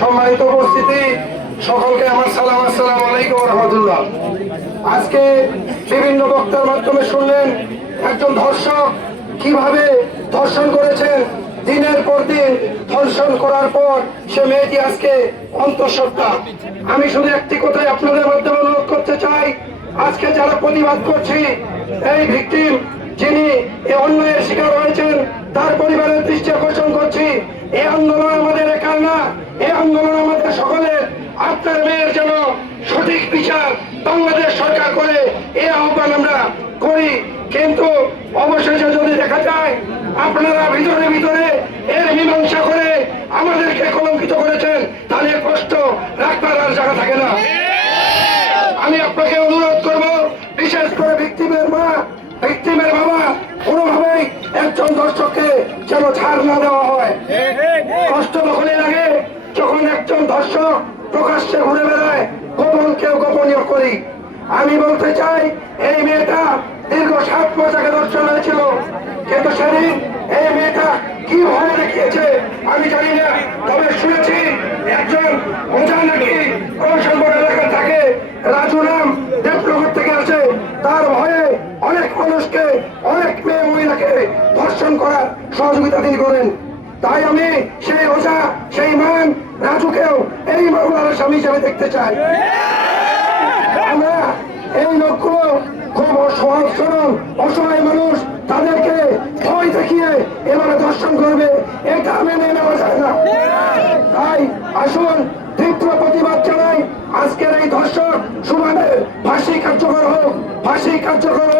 সম্মানিত উপস্থিতি, সকলকে আমার সালাম, আসসালাম আলাইকুম রহমতুল্লাহ। আজকে বিভিন্ন বক্তার মাধ্যমে শুনলেন একজন ধর্ষক কীভাবে ধর্ষণ করেছেন, দিনের পর দিন ধর্ষণ করার পর সে মেয়েটি আজকে অন্তঃসত্ত্বা। আমি শুধু একটি কথাই আপনাদের মাধ্যমে অনুরোধ করতে চাই, আজকে যারা প্রতিবাদ করছি, এই ভিকটিম যিনি এই অন্যায়ের শিকার হয়েছেন, তার পরিবারের দৃষ্টি আকর্ষণ করছি। এই আন্দোলন আমাদের একার না এই আন্দোলন আমাদের সকলের আপনার মেয়ের যেন সঠিক বিচার বাংলাদেশ সরকার করে। এই আহ্বান আমরা করি। কিন্তু অবশেষে যদি দেখা যায়, আপনারা ভিতরে ভিতরে এর মীমাংসা করে আমাদেরকে কলঙ্কিত করেছেন, তাহলে কষ্ট রাখবার আর জায়গা থাকে না। আমি আপনাকে অনুরোধ করব, বিশেষ করে ভিক্টিমের মা ভিক্টিমের বাবা, কোনোভাবেই একজন দর্শককে যেন ছাড় না দেওয়া ধর্ষক প্রকাশ্যে ঘুরে বেড়ায়, গোপন কেউ গোপনীয় করি। আমি বলতে চাই, এই মেয়েটা দীর্ঘ সাত আগে দর্শন হয়েছিল। কিন্তু সেদিন এই মেয়েটা কি ভয় দেখিয়েছে, আমি জানি না। তবে শুনেছি একজন ওঝা নাকি কমিশন বোর্ড এলাকায় থাকে। রাজু নাম দেবনগর থেকে আসে। তার ভয়ে অনেক মানুষকে, অনেক মেয়ে মহিলাকে ধর্ষণ করার সহযোগিতা তিনি করেন। তাই আমি সেই রাজুকেও মামলার স্বামী হিসাবে দেখতে চাই। আমরা এই লোকগুলো খুব সহজ সরল, অসহায় মানুষ। তাদেরকে ভয় দেখিয়ে এবারে দর্শন করবে। এটা মেনে নেওয়া যায় না। তাই আসুন তীব্র প্রতিবাদ জানাই। আজকের এই ধর্ষক সুমানের ফাঁসি কার্যকর হোক, ফাঁসি কার্যকর হোক।